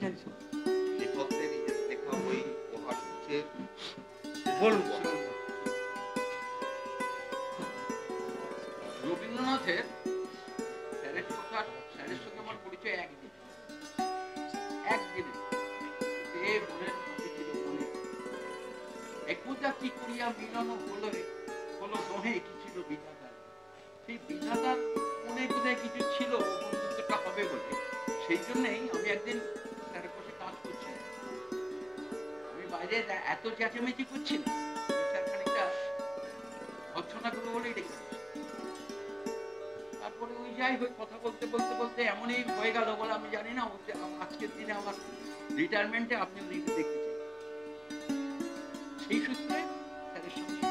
চাইছো? লেখকদের নিজের লেখা বই উপহার হচ্ছে বলুন। রবীন্দ্রনাথের স্যারের সঙ্গে আমার পরিচয় একদিন এ মনের মধ্যে ছিল মনে একদা কি করিয়া মিলন হলো দহে কি ছিল বিধাতার, সেই বিধাতার মনে বোধহয় কিছু ছিল বন্ধুত্বটা হবে বলে, সেই জন্যই আমি একদিন স্যারের পাশে কাজ করছিলাম। আমি বাইরে এত চেঁচামেচি করছিলাম, স্যার খানিকটা ভৎসনা করবো বলেই ডেকে দিয়েছে। তারপরে ওই যাই হোক কথা বলতে বলতে বলতে এমনই হয়ে গেল বলে আমি জানি না, আজকের দিনে আমার রিটায়ারমেন্টে আপনি দেখতে চাই। সেই সূত্রে স্যারের সঙ্গে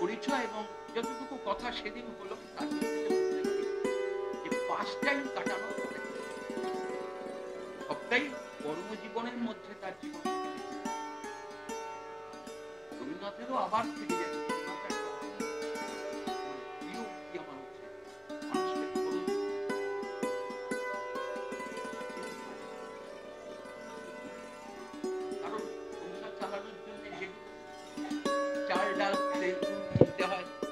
পরিচয় এবং যতটুকু কথা সেদিন হলো তার বলতে পারি যে পাস্ট টাইম কাটানো সবটাই কর্মজীবনের মধ্যে তার জীবন রবীন্দ্রনাথেরও আবার ফিরে যায়।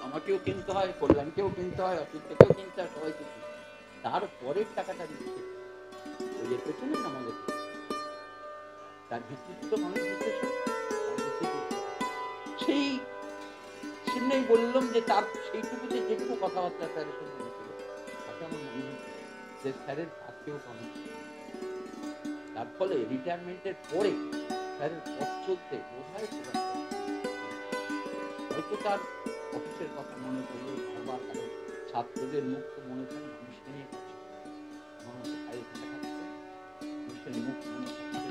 আমাকেও কিনতে হয়, কল্যাণকেও কিনতে হয়, অসুস্থকেও কিনতে হয়, সবাইকে কিনতে হয়। তারপরের টাকাটা দিচ্ছে ওই যে পেছনে আমাদের তার ভিত্তিতে তো মানুষ বিশ্লেষণ সেই সেটাই বললাম যে তার সেইটুকুতে যেটুকু কথাবার্তা স্যারের সঙ্গে হয়েছিল তাতে আমার মনে হচ্ছে যে স্যারের আজকেও কমে। তার ফলে রিটায়ারমেন্টের পরে স্যারের পথ চলতে বোধহয় হয়তো তার অফিসের কথা মনে করলে বারবার কারণ ছাত্রদের মুখ তো মনে থাকে মানুষকে নিয়ে কাজ আমার মতো ফাইলটা থাকছে মানুষের মুখ মনে থাকছে।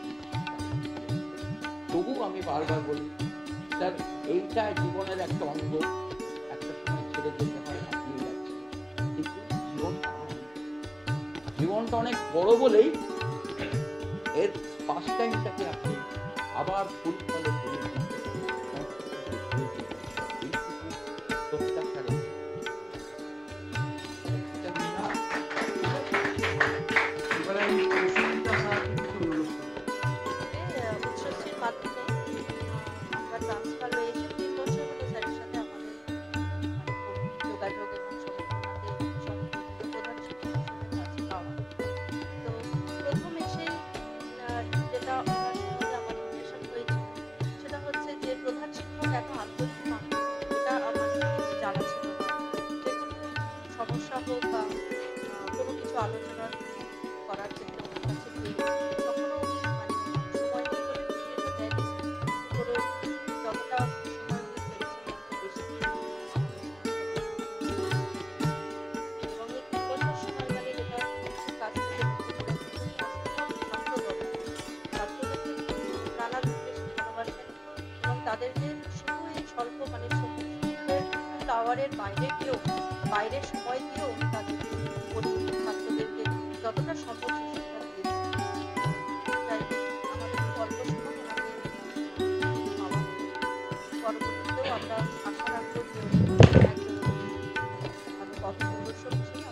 তবু আমি বারবার বলি স্যার এইটা জীবনের একটা অঙ্গ, একটা সময় ছেড়ে যেতে হয়, হারিয়ে যাচ্ছে, কিন্তু জীবনটা অনেক বড় বলেই এর পাস্ট টাইমটাকে আপনি আবার ফুল ফলে আলোচনা করার ক্ষেত্রে ওনার কাছে কখনো উনি সময় নিয়ে করে বিষয়টা দেয়নি, কোনো যতটা সময় উনি পেয়েছেন বেশি এবং এই 3 বছর সময়কালে যেটা কাজ থেকে ছাত্রদেরকে নানান বেশি ভালোবাসেন এবং তাদেরকে শুধু এই স্বল্প টাওয়ারের বাইরে গিয়েও বাইরের সময় দিয়েও তাদেরকে ছাত্রদেরকে যতটা সম্ভব শিক্ষা দিয়েছে। তাই আমাদের অল্প সময় আমাদের পরবর্তীতেও আমরা আশা রাখবো যে একজন ভালো পথ প্রদর্শক হিসেবে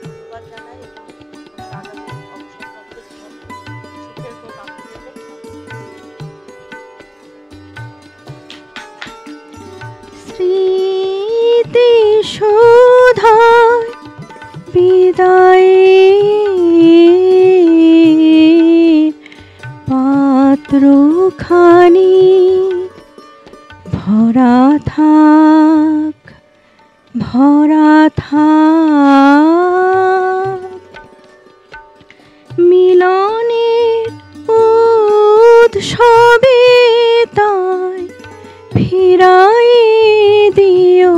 ধন্যবাদ জানাই এবং আগামী অবসরপ্রাপ্ত জীবন সুখের হোক আমাদের স্মৃতি শোধায় বিদায় পাত্রখানি ভরা থাক মিলনের উৎসবে তাই ফিরাই দিও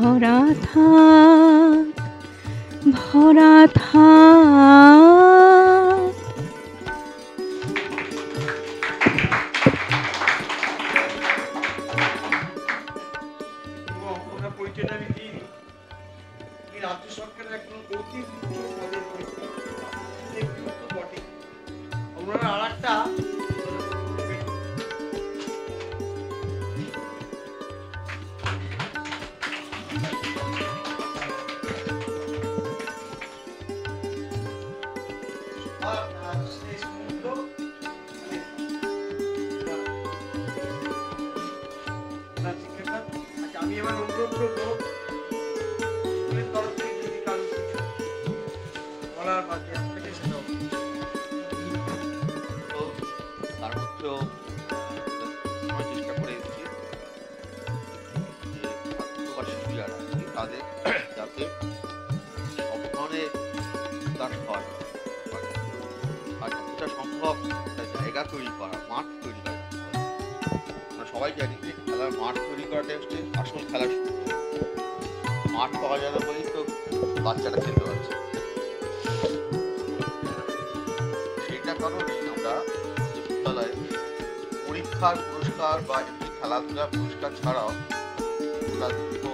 ভরা থাক, ভরা থাক। ওনার পরিচয়টা আমি দিই। এই রাজ্য সরকারের একজন অতি উচ্চ পদের ব্যক্তি তো বটে। ওনার আর একটা আমি এবার অনুরোধ করবো স্কুলের তরফ থেকে যদি কারো কিছু বলার বা দেওয়ার থেকে সেটাও তো তার মধ্যেও আমরা চেষ্টা করে এসেছি যে ছাত্র বা শিশু যারা আছে তাদের যাতে সব ধরনের বিকাশ হয় আর যতটা সম্ভব একটা জায়গা তৈরি করা, মাঠ তৈরি করা। আমরা সবাই জানি যে খেলার মাঠ তৈরি করাটা হচ্ছে আসল খেলার শুরু। মাঠ পাওয়া যায় না বলেই তো বাচ্চারা খেলতে পারছে। সেইটা কারণে আমরা বিদ্যালয়ে পরীক্ষার পুরস্কার বা এমনি খেলাধুলার পুরস্কার ছাড়াও আমরা দীর্ঘ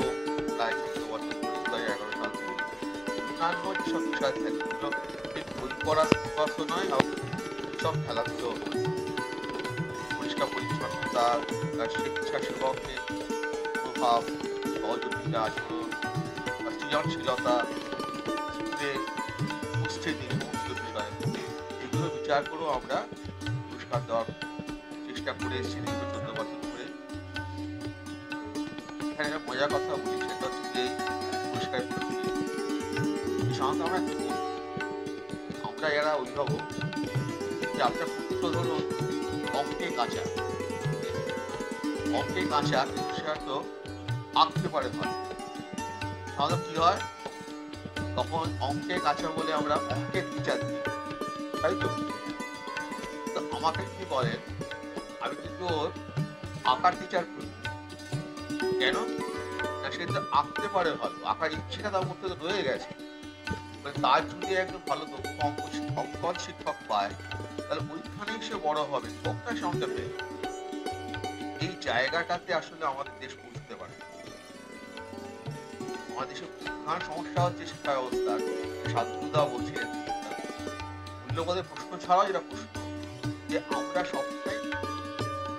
প্রায় 14 বছর 2011 সাল থেকে অন্যান্য যেসব বিষয় থাকে সেগুলো বই পড়া স্পষ্ট নয়, সব খেলাধুলো পরিষ্কার পরিচ্ছন্নতা, স্বেচ্ছাসেবকের প্রভাব, সহযোগিতা, আচরণ, সৃজনশীলতা, স্কুলে উপস্থিতি, সমস্ত বিষয় এগুলো বিচার করেও আমরা পুরস্কার দেওয়ার চেষ্টা করে এসেছি দীর্ঘ 14 বছর ধরে। এখানে একটা মজার কথা বলি, সেটা হচ্ছে যে পুরস্কার সাধারণত আমরা কি করি, আমরা যারা অভিভাবক যে আপনার পুত্র ধরুন অঙ্কে কাঁচা কিন্তু সে হয়তো আঁকতে পারে ভালো, সাধারণত কি হয় তখন অঙ্কে কাঁচা বলে আমরা অঙ্কের টিচার দিই, তাই তো? আমাকে কি বলেন, আমি কিন্তু ওর আঁকার টিচার করি। কেন না, সে তো আঁকতে পারে ভালো, আঁকার ইচ্ছেটা তার মধ্যে তো রয়ে গেছে। তার যদি একজন ভালো দক্ষ অঙ্কন শিক্ষক পায় তাহলে ওইখানেই সে বড় হবে, সবটা সঙ্গে পেয়ে। এই জায়গাটাতে আসলে আমাদের দেশ পৌঁছতে পারে। আমাদের দেশের প্রধান সমস্যা হচ্ছে শিক্ষা ব্যবস্থার সাধুদা বলছিলেন, মূল্যবোধের প্রশ্ন ছাড়াও যেটা প্রশ্ন যে আমরা সবটাই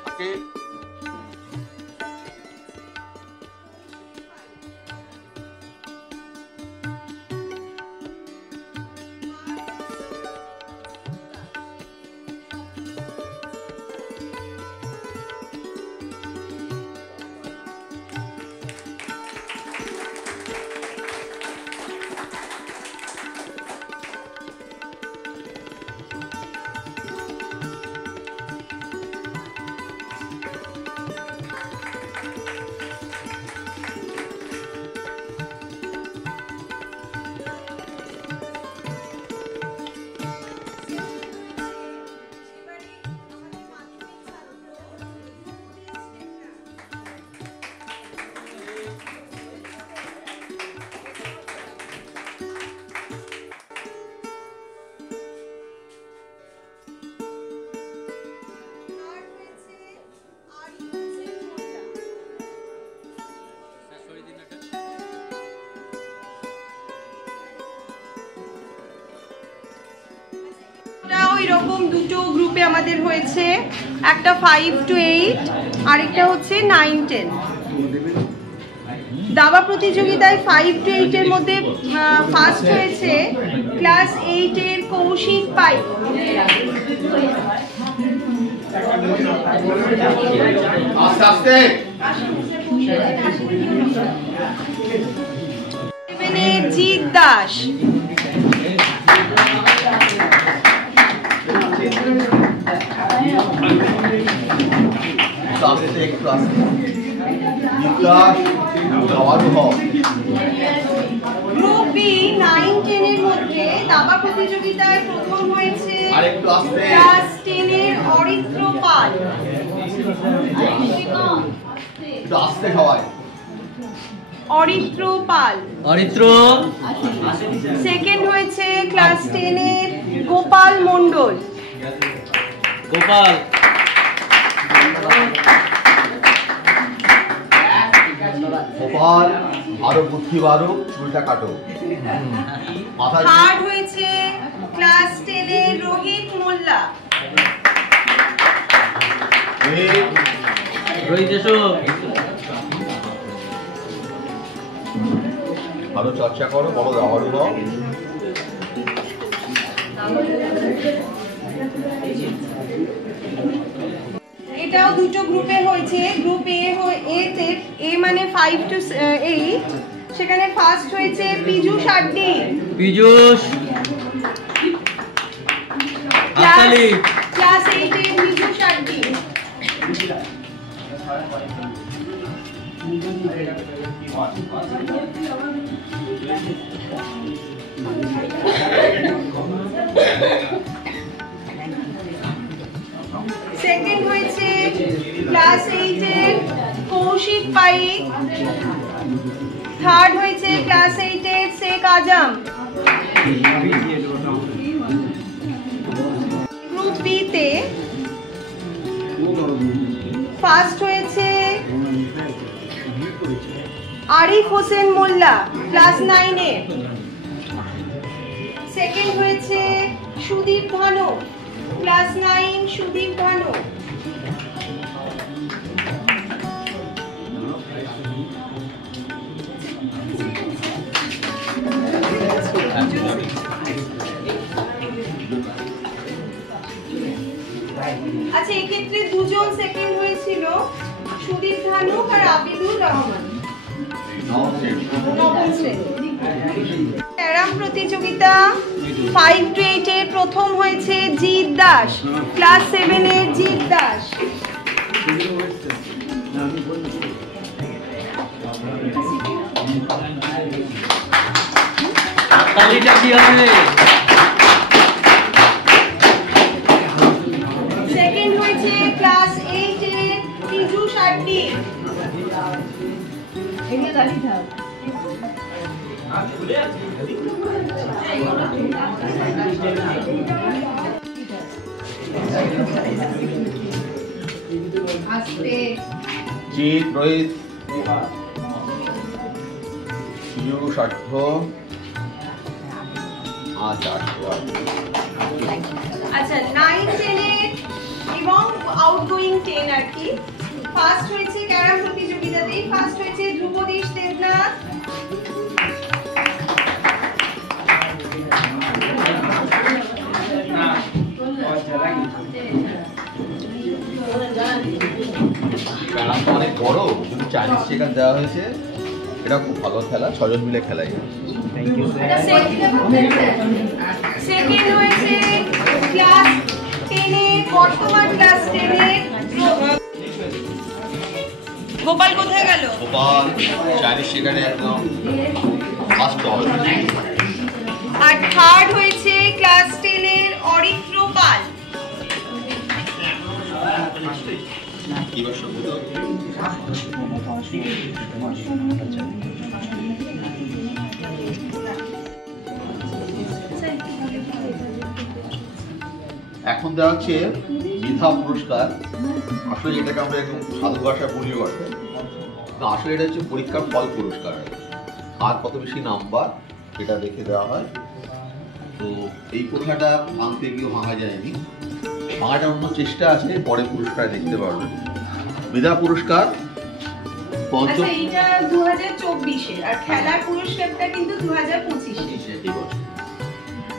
তাকে ওইরকম দুটো গ্রুপে আমাদের হয়েছে, একটা 5 to 8 আরেকটা হচ্ছে 9, 10। দাবা প্রতিযোগিতায় 5 to 8 এর মধ্যে ফার্স্ট হয়েছে ক্লাস 8 এর কৌশিক পাই। জিৎ দাস, গ্রুপ বি 9, 10 এর মধ্যে দাবা প্রতিযোগিতায় প্রথম হয়েছে ক্লাস 10 এর অরিত্র পাল। অরিত্র পাল। অরিত্র। সেকেন্ড হয়েছে ক্লাস 10 এর গোপাল মণ্ডল। গোপাল। গোপাল আরো বুদ্ধি বাড়ো, চুলটা কাটো। মাথা থার্ড হয়েছে ক্লাস 10 এর রোহিত মোল্লা। রোহিত এসো। ভালো চর্চা করো, বড় দাবাড়ু হও। এটাও দুটো গ্রুপে হয়েছে। গ্রুপ এ তে এ মানে 5 to 8, সেখানে ফার্স্ট হয়েছে পীযূষ আড্ডি। পীযূষ। ক্লাস 8 এর পীযূষ আড্ডি। সেকেন্ড হয়েছে ক্লাস 8 এর কৌশিক পাইক। থার্ড হয়েছে ক্লাস 8 এর শেখ আজম। গ্রুপ বি তে ফার্স্ট হয়েছে আরিফ হোসেন মোল্লা, ক্লাস 9 এ। সেকেন্ড হয়েছে সুদীপ ভানু, ক্লাস 9 সুদীপ ভানু। আচ্ছা, এক্ষেত্রে দুজন সেকেন্ড হয়েছিল, সুদীপ ভানু আর আবিদুর রহমান। ক্যারাম প্রতিযোগিতা 5 to 8 এর প্রথম হয়েছে জিৎ দাস, ক্লাস 7 এর জিৎ দাস। তালিটা কি হবে? সেকেন্ড হয়েছে ক্লাস 8 এর পীযূষ আড্ডি। জিৎ, রোহিত, পীযূষ, আঠ্য। আচ্ছা, আচ্ছা, 9, 10 এর এবং আউটগোয়িং 10 আর কি। ফার্স্ট হয়েছে ক্যারাম প্রতিযোগিতাতেই ফার্স্ট হয়েছে ধ্রুবদীশ দেবনাথ। ক্যারামটা অনেক বড়, যদি চাইনিজ চেকার দেওয়া হয়েছে। এটা খুব ভালো খেলা, 6 জন মিলে খেলাই। সেকেন্ড হয়েছে ক্লাস 10 এর, বর্তমান ক্লাস 10 এর গোপাল। কোথায় গেল গোপাল? চাইনিজ চেকারে একদম ফার্স্ট হবে। আর থার্ড হয়েছে ক্লাস 10 এর অরিত্র পাল। কি বার শব্দ? এখন দেওয়া হচ্ছে মেধা পুরস্কার। আসলে এটাকে আমরা একদম সাধু ভাষায় বলি বটে, আসলে এটা হচ্ছে পরীক্ষার ফল পুরস্কার। আর কত বেশি নাম্বার এটা দেখে দেওয়া হয়। তো এই কোঠাটা ভাঙতে গিয়ে ভাঙা যায়নি, ভাঙাটার অন্য চেষ্টা আছে, পরে পুরস্কার দেখতে পারবেন। মেধা পুরস্কার পঞ্চম। আচ্ছা, এটা 2024 এর, আর খেলার পুরস্কারটা কিন্তু 2025 এর।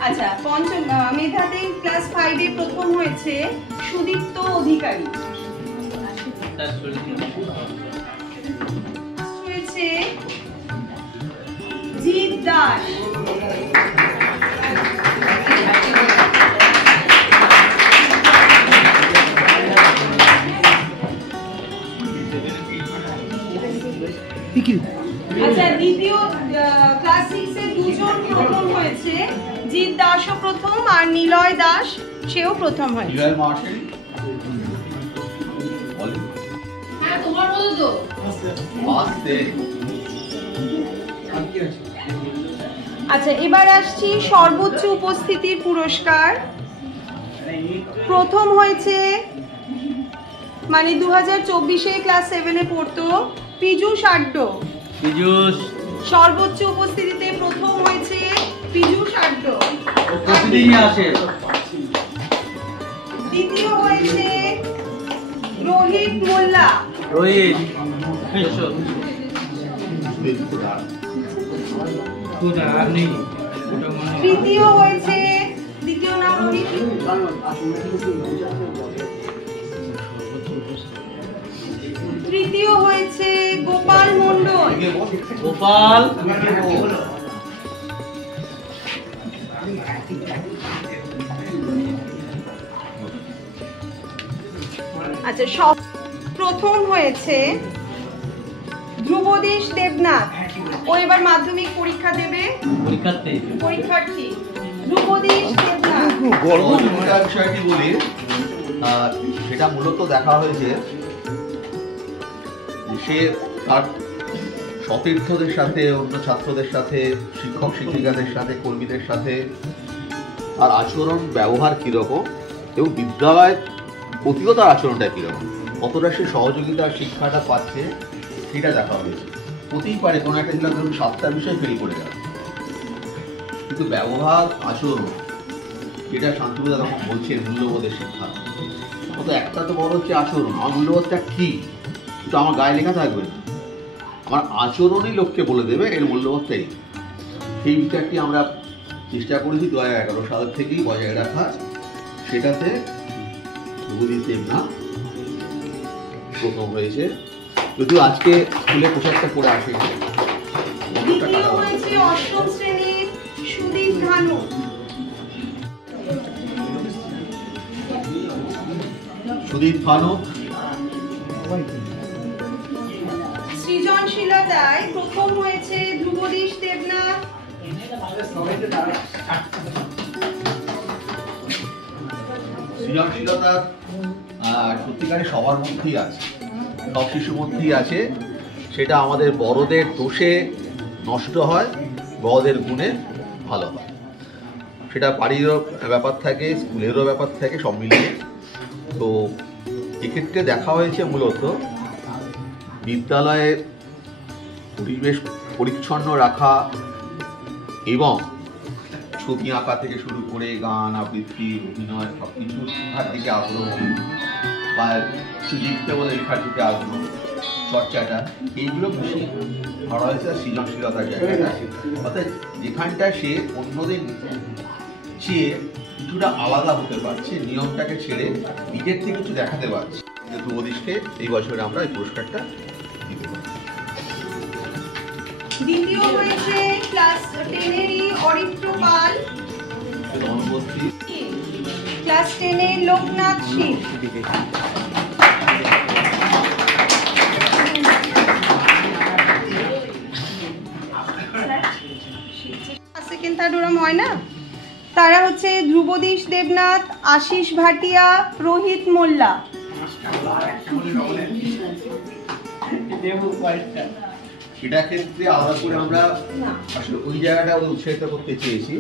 আচ্ছা, পঞ্চম মেধাতে ক্লাস 5 এ প্রথম হয়েছে সুদীপ্ত অধিকারী। হয়েছে জিৎ দাস। আচ্ছা, দ্বিতীয় ক্লাস 6 এর দুজন প্রথম হয়েছে, জিৎ দাসও প্রথম আর নিলয় দাস সেও প্রথম হয়েছে। নিলয় মাসে হ্যাঁ, তোমার মতো তো আসতে আচ্ছা, এবার আসছি সর্বোচ্চ উপস্থিতির পুরস্কার। প্রথম হয়েছে, মানে 2024-এ ক্লাস 7-এ পড়তো, পীযূষ আড্ডো। পীযূষ সর্বোচ্চ উপস্থিতিতে প্রথম হয়েছে পীযূষ আড্ডো। ও প্রতিদিনই আসে। দ্বিতীয় হয়েছে রোহিত মোল্লা। রোহিত বিশ্ব তৃতীয় হয়েছে, দ্বিতীয় নাম রোহিত। তৃতীয় হয়েছে গোপাল মণ্ডল। গোপাল আচ্ছা, সব প্রথম হয়েছে ধ্রুবদেশ দেবনাথ। ও এবার মাধ্যমিক পরীক্ষা দেবে, পরীক্ষার্থী ধ্রুবদেশ দেবনাথ। গর্বযোগ্যতার বিষয়টি বলি, সেটা মূলত দেখা হয়েছে সে তার সতীর্থদের সাথে, অন্য ছাত্রদের সাথে, শিক্ষক শিক্ষিকাদের সাথে, কর্মীদের সাথে তার আচরণ ব্যবহার কীরকম এবং বিদ্যালয়ের প্রতিও তার আচরণটা কীরকম, কতটা সে সহযোগিতার শিক্ষাটা পাচ্ছে সেটা দেখা হয়েছে। হতেই পারে কোনো একটা জেলা ধরুন 7টা বিষয় ফেল করে গেল, কিন্তু ব্যবহার আচরণ যেটা শান্তিপুদা তখন বলছে মূল্যবোধের শিক্ষা, অত একটা তো বড় হচ্ছে আচরণ। আমার মূল্যবোধটা কী কিন্তু আমার গায়ে লেখা থাকবে না, আমার আচরণই লোককে বলে দেবে এর মূল্যবোধটাই। সেই বিচারটি আমরা চেষ্টা করেছি 2011 সাল থেকেই বজায় রাখা, সেটাতে ধ্রুবদেশ দেবনাথ প্রথম হয়েছে, যদিও আজকে স্কুলে পোশাকটা পরে আসে। দ্বিতীয় হয়েছে অষ্টম শ্রেণীর সুদীপ ধানু। সুদীপ ভানু সৃজনশীলতায় প্রথম হয়েছে ধ্রুবদেশ দেবনাথ। সৃজনশীলতা সত্যিকারে সবার মধ্যেই আছে, সব শিশুর মধ্যেই আছে। সেটা আমাদের বড়দের দোষে নষ্ট হয়, বড়দের গুণে ভালো হয়। সেটা বাড়িরও ব্যাপার থাকে, স্কুলেরও ব্যাপার থাকে, সব মিলিয়ে। তো এক্ষেত্রে দেখা হয়েছে মূলত বিদ্যালয়ের পরিবেশ পরিচ্ছন্ন রাখা এবং ছবি আঁকা থেকে শুরু করে গান আবৃত্তি অভিনয় সব কিছু শেখার দিকে আগ্রহ, বা কিছু লিখতে বলে লেখার দিকে আগ্রহ, চর্চাটা, এইগুলো বেশি ধরা হয়েছে সৃজনশীলতার জায়গাটা। অর্থাৎ যেখানটা সে অন্যদের চেয়ে কিছুটা আলাদা হতে পারছে, নিয়মটাকে ছেড়ে নিজের থেকে কিছু দেখাতে পারছে। ধ্রুবদেশকে এই বছরে আমরা এই পুরস্কারটা দিতে পারি। দ্বিতীয় হয়েছে ক্লাস 10-এরই অরিত্র পাল। অনুপস্থিত ক্লাস 10-এর লোকনাথ সিং। সেকেন্ড থার্ড ওরম হয় না, তারা হচ্ছে ধ্রুবদেশ দেবনাথ, আশিস ভাটিয়া, রোহিত মোল্লা। সেটা ক্ষেত্রে আলাদা করে আমরা আসলে ওই জায়গাটা উৎসাহিত করতে চেয়েছি,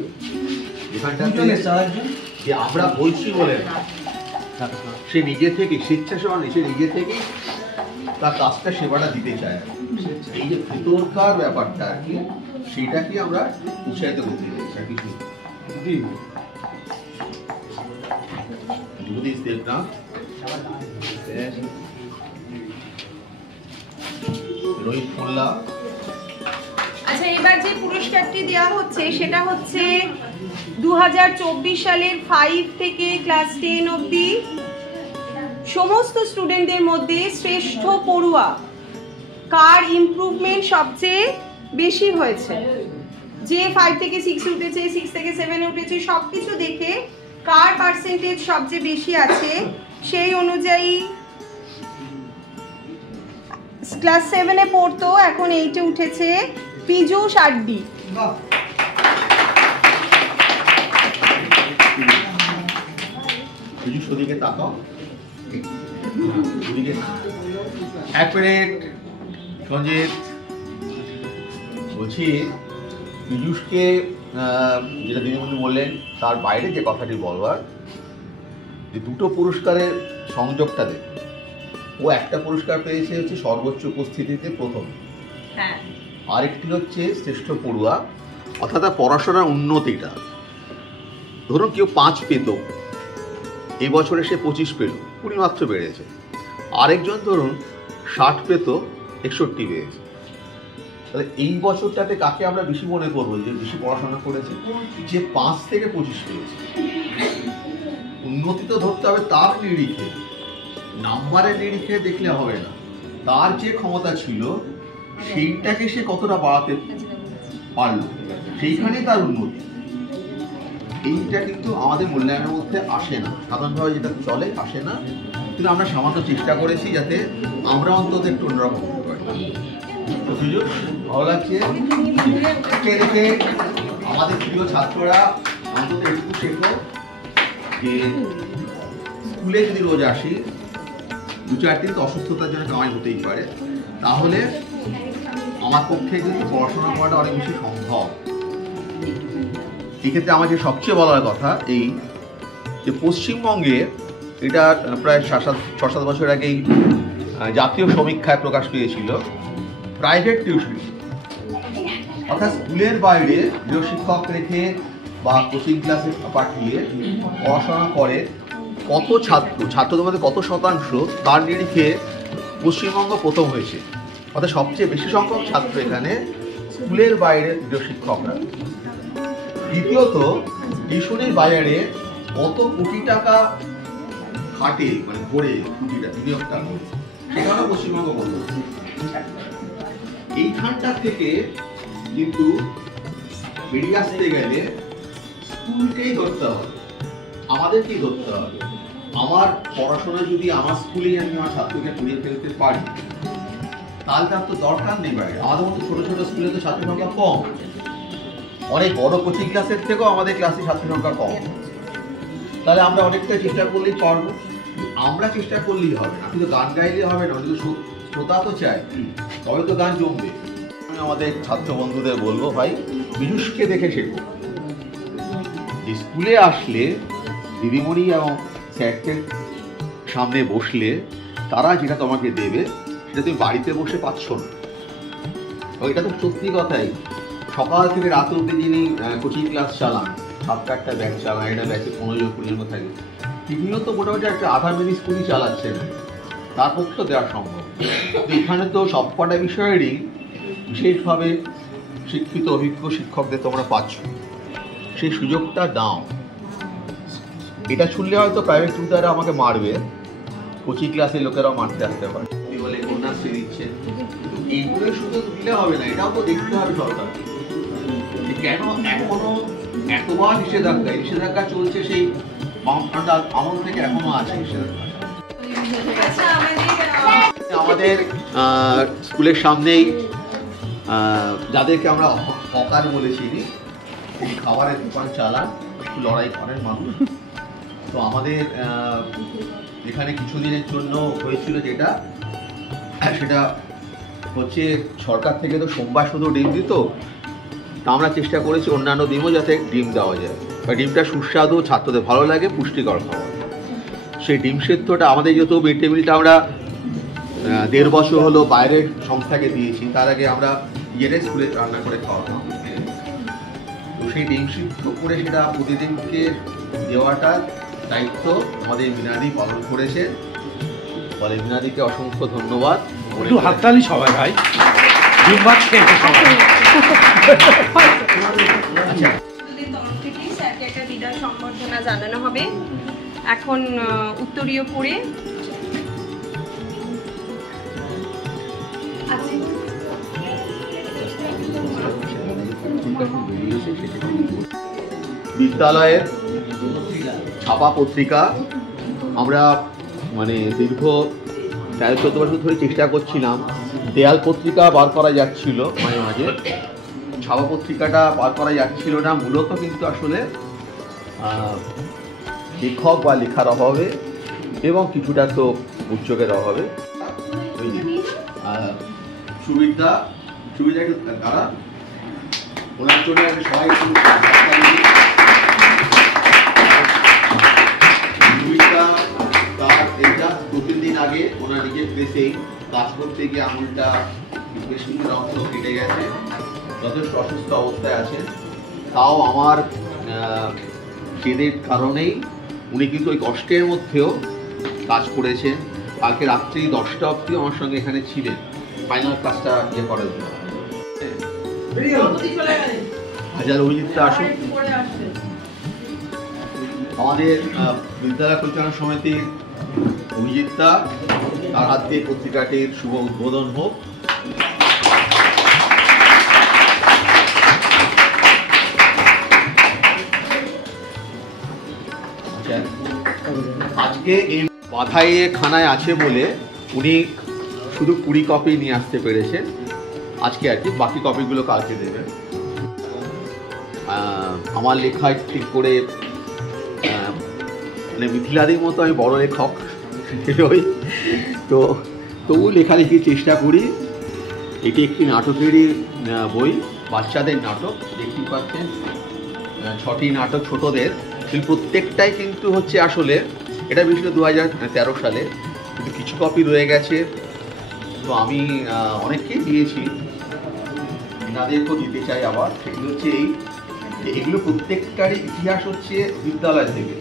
যেখানটাতে যে আমরা বলছি বলে না, সে নিজে থেকে স্বেচ্ছাসেবা নেই, সে নিজে থেকেই তার কাজটা সেবাটা দিতে চায়। এই যে ভিতরকার ব্যাপারটা আর কি, সেটাকে আমরা উৎসাহিত করতে চাইছি আর কিছু। ধ্রুবদেশ দেবনাথ, রোহিত মোল্লা। আচ্ছা, এবার যে পুরস্কারটি দেওয়া হচ্ছে সেটা হচ্ছে 2024 সালের 5 থেকে ক্লাস 10 অবধি সমস্ত স্টুডেন্টদের মধ্যে শ্রেষ্ঠ পড়ুয়া, কার ইমপ্রুভমেন্ট সবচেয়ে বেশি হয়েছে, যে 5 থেকে 6 উঠেছে, 6 থেকে 7 উঠেছে, সব কিছু দেখে কার পার্সেন্টেজ সবচেয়ে বেশি আছে সেই অনুযায়ী ক্লাস 7-এ পড়তো, এখন 8-এ উঠেছে, পীযূষ আড্ডি। পীযূষ ওদিকে তাকাও, ওদিকে এক মিনিট। সঞ্জিত বলছি পীযূষকে যেটা দিদিমণি বললেন তার বাইরে যে কথাটি বলবার, যে দুটো পুরস্কারের সংযোগটা দেখুন। ও একটা পুরস্কার পেয়েছে হচ্ছে সর্বোচ্চ উপস্থিতিতে প্রথম, হ্যাঁ, আরেকটি হচ্ছে শ্রেষ্ঠ পড়ুয়া, অর্থাৎ তার পড়াশোনার উন্নতিটা। ধরুন কেউ 5 পেত, এই বছরে সে 25 পেল, 20 মাত্র বেড়েছে। আরেকজন ধরুন 60 পেত, 61 পেয়েছে। তাহলে এই বছরটাতে কাকে আমরা বেশি মনে করবো যে বেশি পড়াশোনা করেছে? যে 5 থেকে 25 পেয়েছে। উন্নতি তো ধরতে হবে তার নিরিখে, নাম্বারের নিরিখে দেখলে হবে না। তার যে ক্ষমতা ছিল সেইটাকে সে কতটা বাড়াতে পারলো, সেইখানেই তার উন্নতি। এইটা কিন্তু আমাদের মূল্যায়নের মধ্যে আসে না, সাধারণভাবে যেটা চলে আসে না। কিন্তু আমরা সামান্য চেষ্টা করেছি যাতে আমরা অন্তত একটু অন্যরকম করতে পারি। তো সুযোগ ভালো লাগছে দেখে আমাদের প্রিয় ছাত্ররা অন্তত একটু শেখো যে স্কুলে যদি রোজ আসি, 2-4 দিন তো অসুস্থতার জন্য কামাই হতেই পারে, তাহলে আমার পক্ষে কিন্তু পড়াশোনা করাটা অনেক বেশি সম্ভব। এক্ষেত্রে আমার যে সবচেয়ে বলার কথা এই যে পশ্চিমবঙ্গে এটা প্রায় 6-7 বছর আগেই জাতীয় সমীক্ষায় প্রকাশ পেয়েছিল, প্রাইভেট টিউশন অর্থাৎ স্কুলের বাইরে গৃহশিক্ষক রেখে বা কোচিং ক্লাসে পাঠিয়ে পড়াশোনা করে কত ছাত্রদের মধ্যে কত শতাংশ, তার নিরিখে পশ্চিমবঙ্গ প্রথম হয়েছে। অর্থাৎ সবচেয়ে বেশি সংখ্যক ছাত্র এখানে স্কুলের বাইরে গৃহশিক্ষকরা। দ্বিতীয়ত, টিউশনের বাজারে কত কোটি টাকা খাটে, মানে ভরে কোটিটা বিনিয়োগটা, সেখানেও পশ্চিমবঙ্গ প্রথম। এইখানটা থেকে কিন্তু বেরিয়ে আসতে গেলে স্কুলকেই ধরতে হবে, আমাদেরকেই ধরতে হবে। আমার পড়াশোনা যদি আমার স্কুলেই আমি আমার ছাত্রকে পড়িয়ে ফেলতে পারি, তাহলে তার তো দরকার নেই বাইরে। আমাদের মতো ছোট ছোট স্কুলে তো ছাত্র সংখ্যা কম, অনেক বড় কোচিং ক্লাসের থেকেও আমাদের ক্লাসে ছাত্র সংখ্যা কম। তাহলে আমরা অনেকটা চেষ্টা করলেই পারবো। আমরা চেষ্টা করলেই হবে না, কিন্তু গান গাইলে হবে না, শ্রোতা তো চাই, তবে তো গান জমবে। আমি আমাদের ছাত্র বন্ধুদের বলবো, ভাই পীযূষকে দেখে শেখো। স্কুলে আসলে দিদিমণি এবং স্যারদের সামনে বসলে তারা যেটা তোমাকে দেবে সেটা তুমি বাড়িতে বসে পাচ্ছ না। এটা তো সত্যি কথাই। সকাল থেকে রাত অব্দি যিনি কোচিং ক্লাস চালান, 7-8টা ব্যাচ চালান, এটা ব্যাচে 15-20 জন থাকে, তিনিও তো মোটামুটি একটা আধা মিনি স্কুলই চালাচ্ছেন, তার পক্ষে দেওয়া সম্ভব। এখানে তো সবকটা বিষয়েরই বিশেষভাবে শিক্ষিত অভিজ্ঞ শিক্ষকদের তোমরা পাচ্ছ, সেই সুযোগটা দাও। এটা শুনলে হয়তো প্রাইভেট টিউটাররা আমাকে মারবে, কোচিং ক্লাসের লোকেরাও মারতে আসতে পারে, বলে কন্যাশ্রী দিচ্ছে। এইগুলোই সুযোগ দিলে হবে না, এটাও তো দেখতে হবে সরকার কেন এখনো এতবার নিষেধাজ্ঞা চলছে। সেই আমল থেকে এখনো আছে নিষেধাজ্ঞা। আমাদের স্কুলের সামনেই যাদেরকে আমরা হকার বলেছি, এই খাবারের দোকান চালান, একটু লড়াই করেন মানুষ। তো আমাদের এখানে কিছুদিনের জন্য হয়েছিল যেটা, সেটা হচ্ছে সরকার থেকে তো সোমবার শুধু ডিম দিত, তা আমরা চেষ্টা করেছি অন্যান্য দিনও যাতে ডিম দেওয়া যায়, বা ডিমটা সুস্বাদু, ছাত্রদের ভালো লাগে, পুষ্টিকর খাবার। সেই ডিম সেদ্ধটা আমাদের যেহেতু মিড ডে মিলটা আমরা 1.5 বছর হলো বাইরের সংস্থাকে দিয়েছি, তার আগে আমরা নিজেরাই স্কুলে রান্না করে খাওয়াতাম। তো সেই ডিম সিদ্ধ করে সেটা প্রতিদিনকে দেওয়াটা দায়িত্ব আমাদের মিনাদি পালন করেছে। বলে মিনাদিকে অসংখ্য ধন্যবাদ। একটু হাততালি সবাই ভাই, ডিম ভাত খেয়েছে সবাই। আচ্ছা, তরফ থেকে স্যারকে একটা বিদায় সম্বর্ধনা জানানো হবে। এখন উত্তরীয় পড়ে বিদ্যালয়ের ছাপা পত্রিকা আমরা মানে দীর্ঘ 13-14 বছর ধরে চেষ্টা করছিলাম। দেয়াল পত্রিকা বার করা যাচ্ছিল মাঝে মাঝে, ছাপা পত্রিকাটা বার করা যাচ্ছিল না, মূলত কিন্তু আসলে লেখক বা লেখার অভাবে এবং কিছুটা তো উদ্যোগের অভাবে। সুবিধা একটু তারা ওনার জন্য আমি সবাই তার এটা 2-3 দিন আগে ওনার নিজের প্রেসেই কাজ করতে গিয়ে আঙুলটা বেশ কিছু রক্ত কেটে গেছে, যথেষ্ট অসুস্থ অবস্থায় আছেন। তাও আমার জেদের কারণেই উনি কিন্তু ওই কষ্টের মধ্যেও কাজ করেছেন। কালকে রাত্রি 10টা অবধি আমার সঙ্গে এখানে ছিলেন ফাইনাল কাজটা ইয়ে করার জন্য। হাজার অভিজিৎটা আসুন। আমাদের বিদ্যালয় পরিচালনা সমিতির অভিজিৎটা, তার হাত দিয়ে পত্রিকাটির শুভ উদ্বোধন হোক। আজকে এই বাধাইয়ে খানায় আছে বলে উনি শুধু 20 কপি নিয়ে আসতে পেরেছেন আজকে আর কি, বাকি কপিগুলো কালকে দেবেন। আমার লেখায় ঠিক করে মানে মিথিলাদির মতো আমি বড় লেখক ওই তো তবু লেখালেখির চেষ্টা করি। এটি একটি নাটকেরই বই, বাচ্চাদের নাটক। দেখতে পাচ্ছেন 6টি নাটক ছোটদের, প্রত্যেকটাই কিন্তু হচ্ছে আসলে এটা বেশিরভাগ 2013 সালে, কিন্তু কিছু কপি রয়ে গেছে। তো আমি অনেককেই দিয়েছি, এনাদেরকেও দিতে চাই আবার। সেগুলো হচ্ছে এই যে এগুলো প্রত্যেকটারই ইতিহাস হচ্ছে বিদ্যালয় থেকে।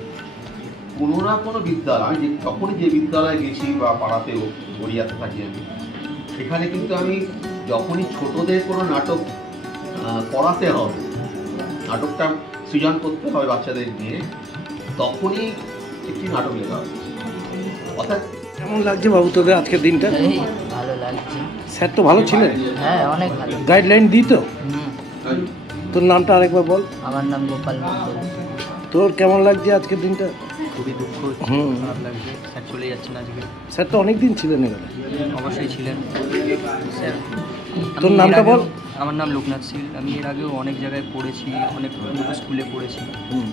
কোনো না কোনো বিদ্যালয়, আমি তখনই যে বিদ্যালয়ে গেছি বা পাড়াতেও গড়িয়াতে থাকি আমি, সেখানে কিন্তু আমি যখনই ছোটদের কোনো নাটক পড়াতে হবে, নাটকটা সৃজন করতে হবে বাচ্চাদের নিয়ে, তখনই একটি নাটক লেখা হবে। অর্থাৎ কেমন লাগছে বাবু তোদের আজকের দিনটা? ভালো লাগছে। স্যার তো ভালো ছিলেন? হ্যাঁ, অনেক ভালো। গাইডলাইন দিত? তোর নামটা আরেকবার বল। আমার নাম গোপাল মন্ডল। তোর কেমন লাগছে আজকের দিনটা? খুবই দুঃখ, খারাপ লাগছে। স্যার চলে যাচ্ছেন আজকে। স্যার তো অনেক দিন ছিলেন এখানে। অবশ্যই ছিলেন স্যার। তোর নামটা বল। আমার নাম লোকনাথ শীল। আমি এর আগেও অনেক জায়গায় পড়েছি, অনেক স্কুলে পড়েছি,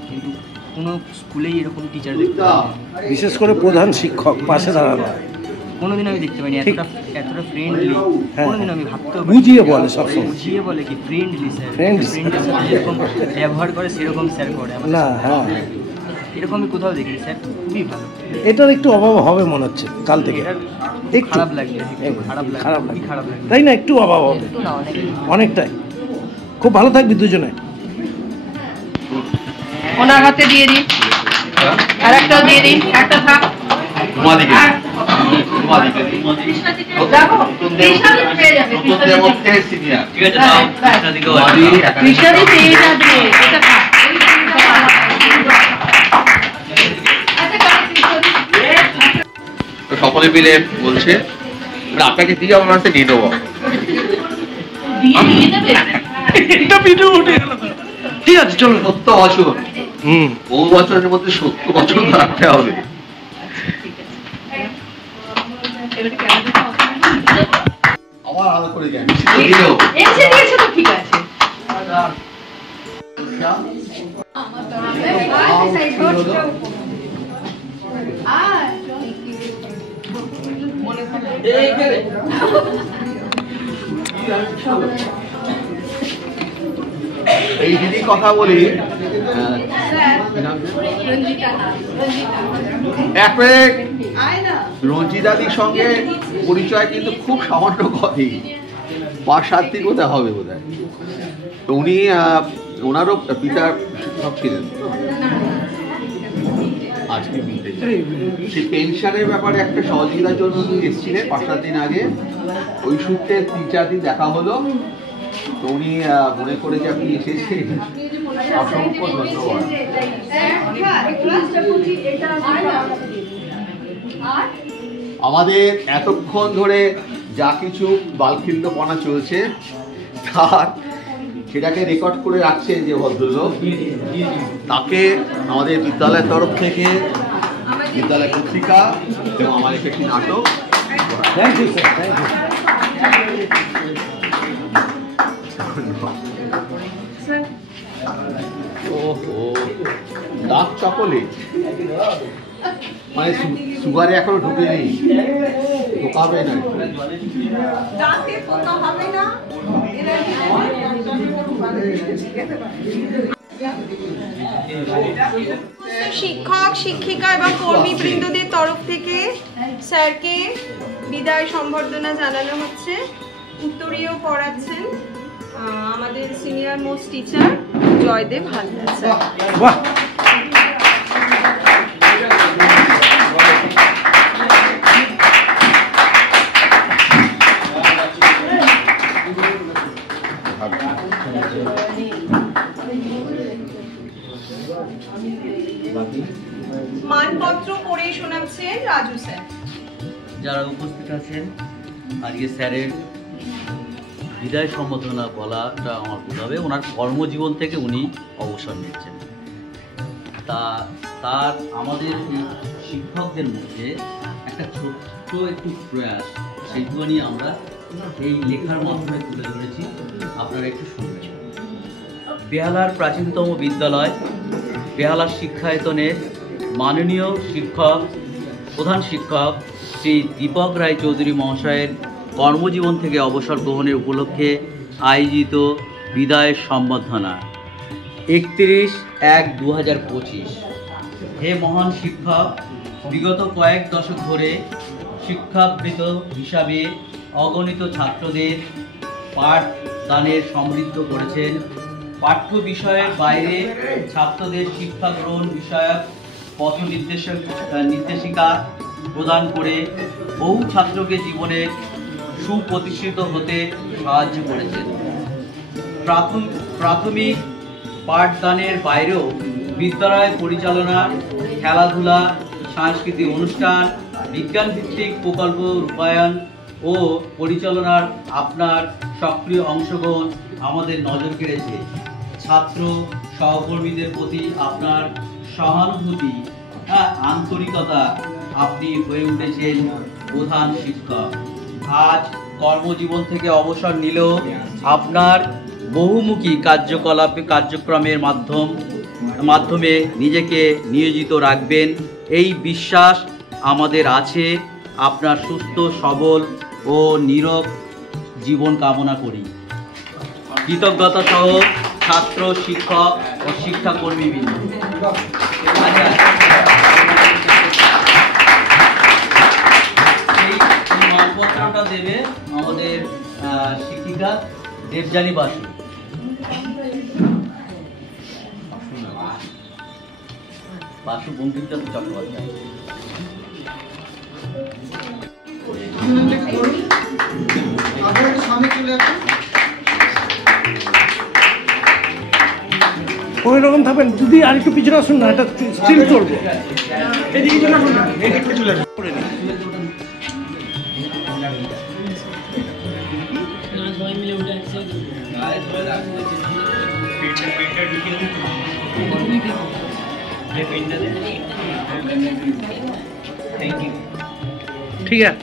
কিন্তু কোনো স্কুলেই এরকম টিচার দেখতে পাইনি। বিশেষ করে প্রধান শিক্ষক পাশে দাঁড়ানো কোনোদিন আমি দেখতে পাইনি এতটা ফ্রেন্ডলি। কোনোদিন আমি ভাবতেও বুঝিয়ে বলে সবসময়, বুঝিয়ে বলে কি ফ্রেন্ডলি স্যার। Friendly, ফ্রেন্ডের সাথে যেরকম ব্যবহার করে সেরকম স্যার করে না। হ্যাঁ, এরকম আমি কোথাও দেখিনি স্যার। খুবই ভালো। এটার একটু অভাব হবে মনে হচ্ছে কাল থেকে। একটু খারাপ লাগছে, খারাপ লাগছে, খারাপ খুবই খারাপ লাগছে। তাই না? একটু অভাব হবে, একটু না, অনেক। অনেকটাই। খুব ভালো থাকবি দুজনে। ওনার হাতে দিয়ে দিন, আর একটা দিয়ে দিন, একটা থাক। তোমাদিকে দেখো, কৃষ্ণাদি পেয়ে যাবে, নতুনদের মধ্যে সিনিয়র। ঠিক আছে, নাও, কৃষ্ণাদি পেয়ে যাবে, এটা থাক। তো সকলে মিলে বলছে আপনাকে দিয়ে আমার কাছে নিয়ে নেবো। দিয়ে দেবে? এটা ভিডিও উঠে গেল। ঠিক আছে চলো। 70 বছর, বহু বছরের মধ্যে 70 বছর রাখতে হবে। আবার আলাদা করে যান। এসে দিয়েছে তো, ঠিক আছে। এই যদি কথা বলি, রঞ্জিতাদির সঙ্গে পরিচয় কিন্তু খুব সামান্য কথাই, 5-7 দিন কোথায় হবে বোধ হয়। তো উনি ওনারও পিতার শিক্ষক ছিলেন। আজকে সেই পেনশনের ব্যাপারে একটা সহযোগিতার জন্য উনি এসেছিলেন 5-7 দিন আগে। ওই সূত্রে 3-4 দিন দেখা হলো। তো উনি মনে করে যে আপনি এসেছেন, অসংখ্য ধন্যবাদ। আমাদের এতক্ষণ ধরে যা কিছু বালখিল্যপনা চলছে তার সেটাকে রেকর্ড করে রাখছে যে ভদ্রলোক, তাকে আমাদের বিদ্যালয়ের তরফ থেকে বিদ্যালয় পত্রিকা এবং আমার একটি নাটক। Thank you sir, thank you. ওহো, ডার্ক চকোলেট মানে সুগারে এখনো ঢুকেনি, ঢোকাবে না। দাঁতে পোকা হবে না, এরা শিক্ষক শিক্ষিকা এবং কর্মীবৃন্দদের তরফ থেকে স্যারকে বিদায় সম্বর্ধনা জানানো হচ্ছে। উত্তরীয় পড়াচ্ছেন আমাদের senior most teacher Joydev Haldar sir. বাহ, মানপত্র পড়ে শোনাচ্ছেন রাজু স্যার। যারা উপস্থিত আছেন, আজকে স্যারের বিদায় সম্বোধনা বলাটা আমার ভুল হবে। ওনার কর্মজীবন থেকে উনি অবসর নিচ্ছেন, তার আমাদের শিক্ষকদের মধ্যে একটা ছোট্ট একটু প্রয়াস, সেইটুকুনি আমরা এই লেখার মাধ্যমে তুলে ধরেছি, আপনারা একটু শুনবেন। বেহালার প্রাচীনতম বিদ্যালয় বেহালার শিক্ষায়তনের মাননীয় প্রধান শিক্ষক শ্রী দীপক রায় চৌধুরী মহাশয়ের কর্মজীবন থেকে অবসর গ্রহণের উপলক্ষে আয়োজিত বিদায় সম্বর্ধনা 31/1/2025। হে মহান শিক্ষক, বিগত কয়েক দশক ধরে শিক্ষাবৃত হিসাবে অগণিত ছাত্রদের পাঠদানের সমৃদ্ধ করেছেন। পাঠ্য বিষয়ের বাইরে ছাত্রদের শিক্ষা গ্রহণ বিষয়ক পথ নির্দেশিকা প্রদান করে বহু ছাত্রকে জীবনে সুপ্রতিষ্ঠিত হতে সাহায্য করেছেন। প্রাথমিক পাঠদানের বাইরেও বিদ্যালয় পরিচালনা, খেলাধুলা, সাংস্কৃতিক অনুষ্ঠান, বিজ্ঞানভিত্তিক প্রকল্প রূপায়ণ ও পরিচালনার আপনার সক্রিয় অংশগ্রহণ আমাদের নজর কেড়েছে। ছাত্র সহকর্মীদের প্রতি আপনার সহানুভূতি, আন্তরিকতা, আপনি হয়ে উঠেছেন প্রধান শিক্ষক। আজ কর্মজীবন থেকে অবসর নিলেও আপনার বহুমুখী কার্যক্রমের মাধ্যমে নিজেকে নিয়োজিত রাখবেন, এই বিশ্বাস আমাদের আছে। আপনার সুস্থ সবল ও নীরব জীবন কামনা করি। কৃতজ্ঞতা সহ ছাত্র, শিক্ষক ও শিক্ষাকর্মীবৃন্দ। এই মানপত্রটা দেবে আমাদের শিক্ষিকা দেবযানী বাসু। বাসু বঙ্কিমচন্দ্র চট্টোপাধ্যায়। ওই রকম থাকবেন। যদি আর একটু পিছনে আসুন না, এটা স্টিল করবো। এদিকে চলে আসুন না, এদিকে চলে আসুন। ঠিক আছে।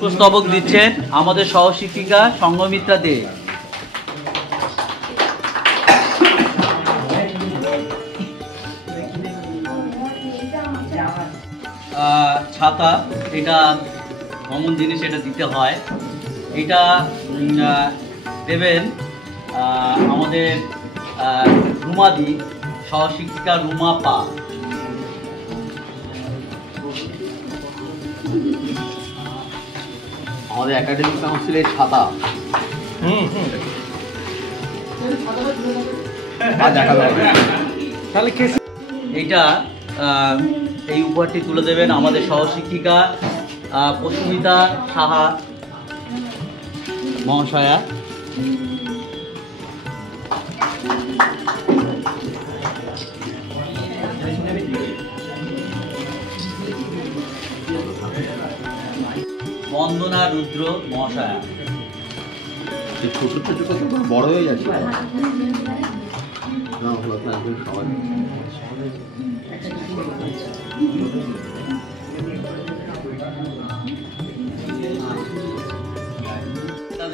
পুষ্পস্তবক দিচ্ছেন আমাদের সহশিক্ষিকা সংঘমিত্রা দে। ছাতা, এটা কমন জিনিস, এটা দিতে হয়। এটা দেবেন আমাদের রুমাদি, সহশিক্ষিকা রুমা পা। আমাদের একাডেমিক কাউন্সিলের ছাতা। তাহলে এইটা এই উপহারটি তুলে দেবেন আমাদের সহশিক্ষিকা প্রসমিতা সাহা মহাশয়া। বন্দনা রুদ্র মহাশয়া। ছোট ছোট কত বড় হয়ে যাচ্ছে না, হলো না একদম সবাই।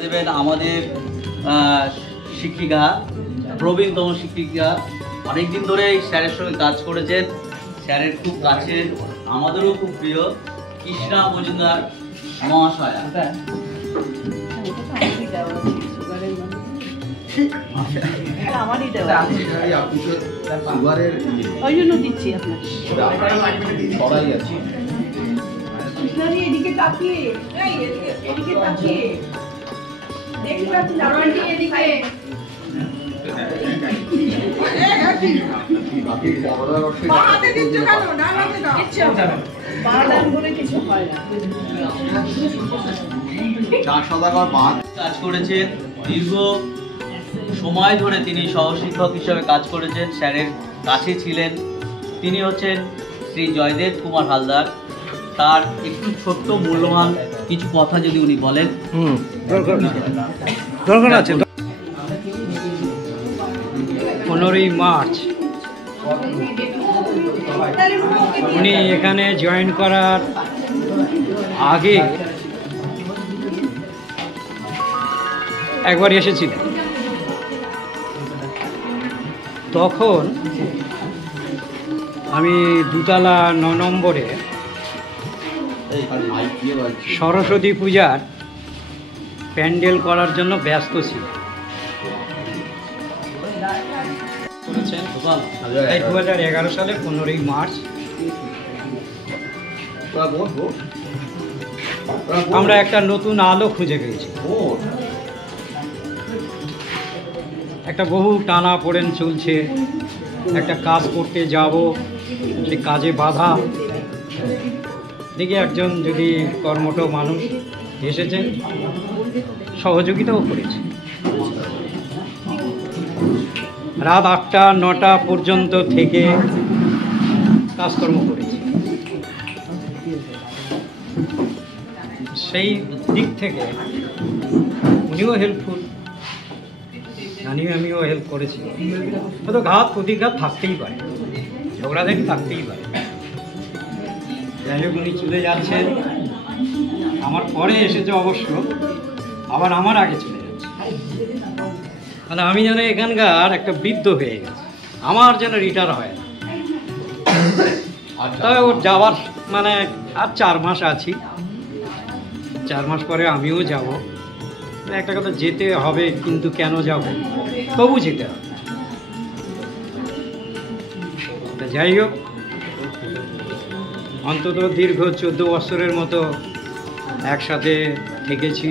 দেবেন আমাদের শিক্ষিকা, প্রবীণতম শিক্ষিকা, অনেকদিন ধরে এই স্যারের সঙ্গে কাজ করেছেন। স্যারের খুব কাছের, আমাদেরও খুব প্রিয় কৃষ্ণা মজুমদার মহাশয়া। ওই জন্য দিচ্ছি আপনাকে। এদিকে তাকিয়ে, এদিকে তাকিয়ে দেখতে পাচ্ছি না, এদিকে বাহাতে দিচ্ছ কেন? ডানাতে দাও। বাহাদান বলে কিছু হয় না। 400 টাকার বাঁধ কাজ করেছেন, দীর্ঘ সময় ধরে তিনি সহশিক্ষক হিসেবে কাজ করেছেন, স্যারের কাছে ছিলেন। তিনি হচ্ছেন শ্রী জয়দেব কুমার হালদার। তার একটু ছোট্ট মূল্যবান কিছু কথা যদি উনি বলেন। দরকার আছে। 15ই মার্চ উনি এখানে জয়েন করার আগে একবার এসেছিলেন। তখন আমি দুতলা 9 নম্বরে সরস্বতী পূজার প্যান্ডেল করার জন্য ব্যস্ত ছিল। 2011 সালে 15ই মার্চ আমরা একটা নতুন আলো খুঁজে পেয়েছি। একটা বহু টানা পড়েন চলছে, একটা কাজ করতে যাব, সে কাজে বাধা। দেখি একজন যদি কর্মঠ মানুষ এসেছে, সহযোগিতাও করেছে। রাত 8টা 9টা পর্যন্ত থেকে কাজকর্ম করেছি। সেই দিক থেকে উনিও হেল্পফুল, আমিও হেল্প করেছি। হয়তো ঘাত প্রতিঘাত থাকতেই পারে, ঝগড়াঝাটি থাকতেই পারে। যাই হোক, উনি চলে যাচ্ছেন, আমার পরে এসেছে অবশ্য, আবার আমার আগে চলে যাচ্ছে। মানে আমি যেন এখানকার একটা বৃদ্ধ হয়ে গেছে, আমার যেন রিটায়ার হয় না। তবে ওর যাওয়ার মানে আর 4 মাস আছি, 4 মাস পরে আমিও যাব। একটা কথা, যেতে হবে, কিন্তু কেন যাব, তবু যেতে হবে। যাই হোক, অন্তত দীর্ঘ 14 বছরের মতো একসাথে থেকেছি।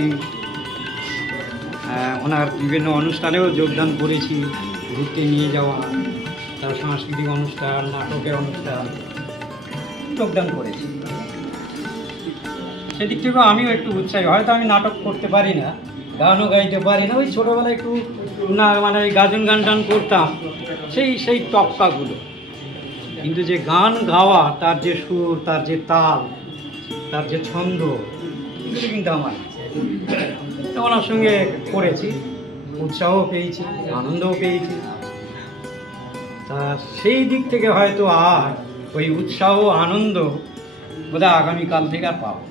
ওনার বিভিন্ন অনুষ্ঠানেও যোগদান করেছি, ঘুরতে নিয়ে যাওয়া, তার সাংস্কৃতিক অনুষ্ঠান, নাটকের অনুষ্ঠান যোগদান করেছি। সেদিক থেকেও আমিও একটু উৎসাহী। হয়তো আমি নাটক করতে পারি না, গানও গাইতে পারি না, ওই ছোটোবেলায় একটু না মানে ওই গাজন গান টান করতাম, সেই টপকাগুলো। কিন্তু যে গান গাওয়া, তার যে সুর, তার যে তাল, তার যে ছন্দ, এগুলো কিন্তু আমার ওনার সঙ্গে করেছি, উৎসাহও পেয়েছি, আনন্দও পেয়েছি। তা সেই দিক থেকে হয়তো আর ওই উৎসাহ আনন্দ বোধহয় আগামীকাল থেকে আর পাবো।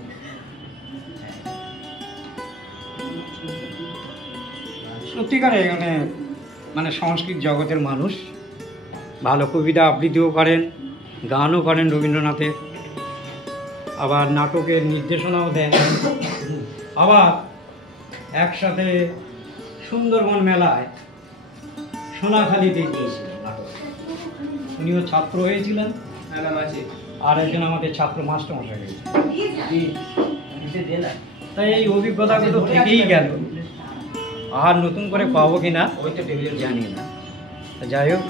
সত্যিকারে মানে সংস্কৃত জগতের মানুষ, ভালো কবিতা আবৃত্তিও করেন, গানও করেন রবীন্দ্রনাথের, আবার নাটকের নির্দেশনাও দেন। আবার একসাথে সুন্দরবন মেলায় সোনাখালি দেখিয়েছিলেন নাটক। উনিও ছাত্র হয়েছিলেন, আর একজন আমাদের ছাত্র মাস্টারমশাই হয়েছিলেন। তাই এই অভিজ্ঞতাগুলো থেকেই গেল, আর নতুন করে পাবো কিনা জানি না। যাই হোক,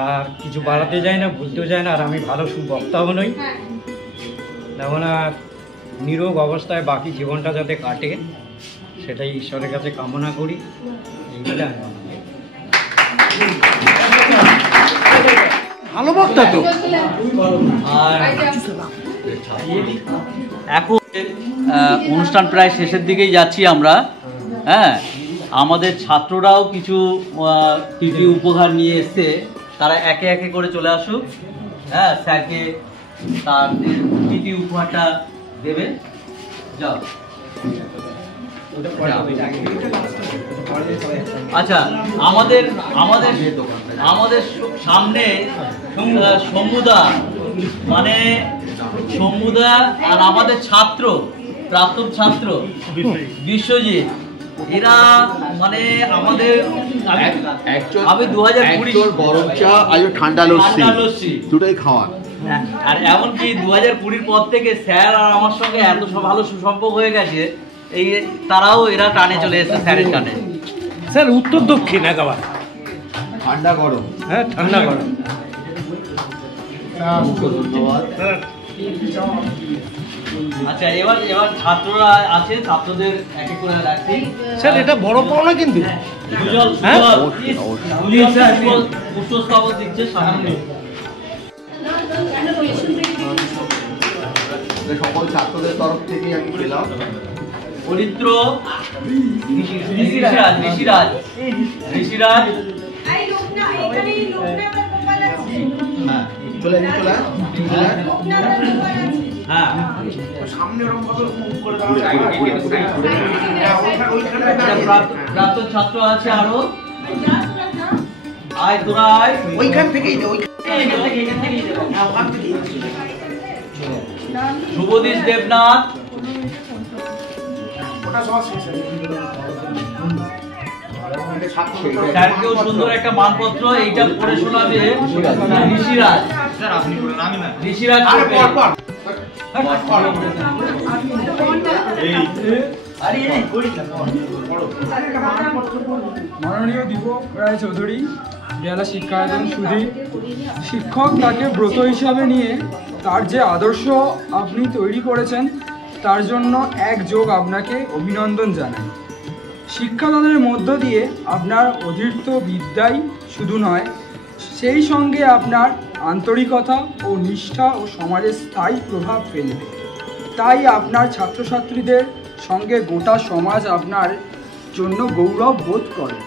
আর কিছু বাড়াতে যায় না, ভুলতেও যায় না। আর আমি ভালো সুবক্তাও নই, যেমন আর নিরোগ অবস্থায় বাকি জীবনটা যাতে কাটে, সেটাই ঈশ্বরের কাছে কামনা করি। এইগুলো আমি ভালো বক্তা তো। আর এখন অনুষ্ঠান প্রায় শেষের দিকেই যাচ্ছি আমরা। হ্যাঁ, আমাদের ছাত্ররাও কিছু কৃতি উপহার নিয়ে এসছে, তারা একে একে করে চলে আসুক। হ্যাঁ, স্যারকে তার কৃতি উপহারটা দেবে। যাও। আচ্ছা, আমাদের আমাদের আমাদের সামনে সমুদা, মানে সমুদা আর আমাদের ছাত্র, প্রাক্তন ছাত্র বিশ্বজিৎ, এরা মানে আমাদের আমি 2020 গরম চা আর ঠান্ডা লস্যি দুটোই খাওয়ান। আর এমনকি 2020 পর থেকে স্যার আর আমার সঙ্গে এত ভালো সুসম্পর্ক হয়ে গেছে, এই তারাও এরা টানে চলে এসেছে স্যারের টানে। স্যার উত্তর দক্ষিণ একেবারে ঠান্ডা গরম, হ্যাঁ ঠান্ডা গরম। ধন্যবাদ। আচ্ছা, এবার ছাত্ররা আছে, ছাত্রদের এক এক করে রাখছি। স্যার এটা বড় পাওনা কিন্তু পুষ্পস্তবক দিচ্ছে সামনে। সকল ছাত্রদের তরফ থেকে আমি পেলাম পবিত্র ঋষিরাজ ঋষিরাজ ঋষিরাজ চলে হ্যাঁ প্রাক্তন ছাত্র আছে আরো, আয় তোরা আয়, ওইখান থেকেই শুভদীশ দেবনাথ, স্যারকেও সুন্দর একটা মানপত্র এইটা পড়ে শোনাবে ঋষিরাজ। ঋষিরাজ মাননীয় দীপক রায় চৌধুরী, জেলা শিক্ষায়তন সুধী শিক্ষক, তাকে ব্রত হিসাবে নিয়ে তার যে আদর্শ আপনি তৈরি করেছেন তার জন্য এক যোগ আপনাকে অভিনন্দন জানাই। শিক্ষাদানের মধ্য দিয়ে আপনার অধীর্ত বিদ্যাই শুধু নয়, সেই সঙ্গে আপনার আন্তরিকতা ও নিষ্ঠা ও সমাজে স্থায়ী প্রভাব ফেলবে। তাই আপনার ছাত্রছাত্রীদের সঙ্গে গোটা সমাজ আপনার জন্য গৌরব বোধ করে।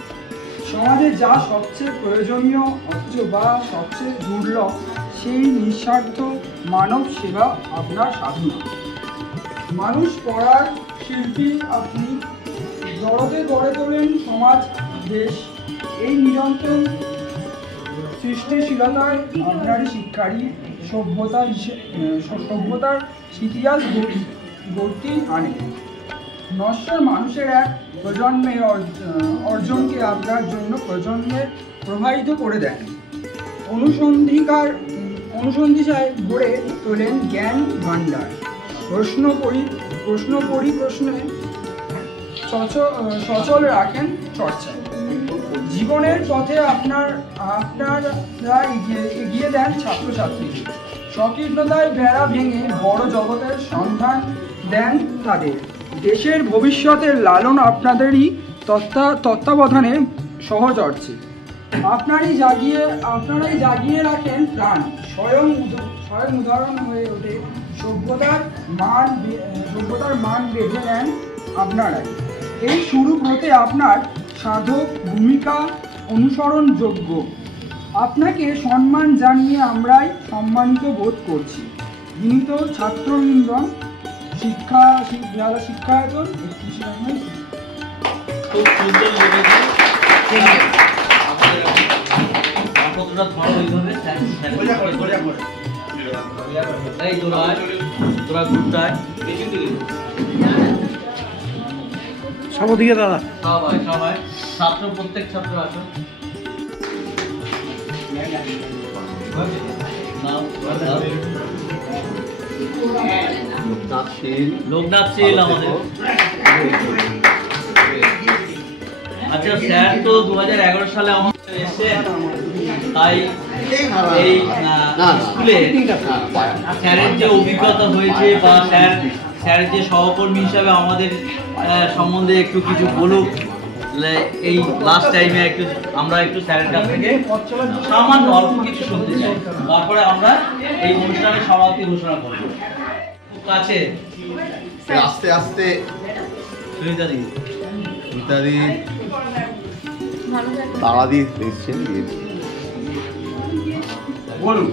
সমাজে যা সবচেয়ে প্রয়োজনীয় অথচ বা সবচেয়ে দুর্লভ, সেই নিঃস্বার্থ মানব সেবা আপনার সাধনা। মানুষ পড়ার শিল্পী আপনি, জড়তে গড়ে তোলেন সমাজ দেশ। এই নিরন্তর সৃষ্টিশীলতায় আপনারই শিক্ষারই সভ্যতার ইতিহাস গড়তি আনে। নশ্বর মানুষের এক প্রজন্মের অর্জনকে আপনার জন্য প্রজন্মের প্রবাহিত করে দেন। অনুসন্ধিসায় গড়ে তোলেন জ্ঞান ভাণ্ডার। প্রশ্নে সচল রাখেন চর্চা। জীবনের পথে আপনারা এগিয়ে দেন ছাত্রছাত্রীদের। সংকীর্ণতায় বেড়া ভেঙে বড় জগতের সন্ধান দেন তাদের। দেশের ভবিষ্যতের লালন আপনাদেরই তত্ত্বাবধানে সহচর্যে। আপনারাই জাগিয়ে রাখেন প্রাণ। স্বয়ং উদাহরণ হয়ে ওঠে সভ্যতার মান বেঁধে নেন আপনারাই। এই শুরু হতে আপনার সাধক ভূমিকা অনুসরণযোগ্য। আপনাকে সম্মান জানিয়ে আমরাই সম্মানিত বোধ করছি। বিনীত ছাত্রবৃন্দ, জেলা শিক্ষায়তন 31 জানুয়ারি। খুব সুন্দর সামদিকে দাদা সবাই ছাত্র, প্রত্যেক ছাত্র আসুন। লোকনাথ শীল আমাদের। আচ্ছা, স্যার তো 2011 সালে আমাদের এসেছেন, তাই এই স্কুলে স্যারের যে অভিজ্ঞতা হয়েছে বা স্যারের যে সহকর্মী হিসাবে আমাদের সম্বন্ধে একটু কিছু বলুক। এই লাস্ট টাইমে আমরা একটু স্যারের কাছ থেকে সামান্য অল্প কিছু শুনতে চাই, তারপরে আমরা এই অনুষ্ঠানের সমাপ্তি ঘোষণা করব। খুব কাছে আস্তে আস্তে সুনিতাদি তারা দিয়ে এসছেন, বলুন।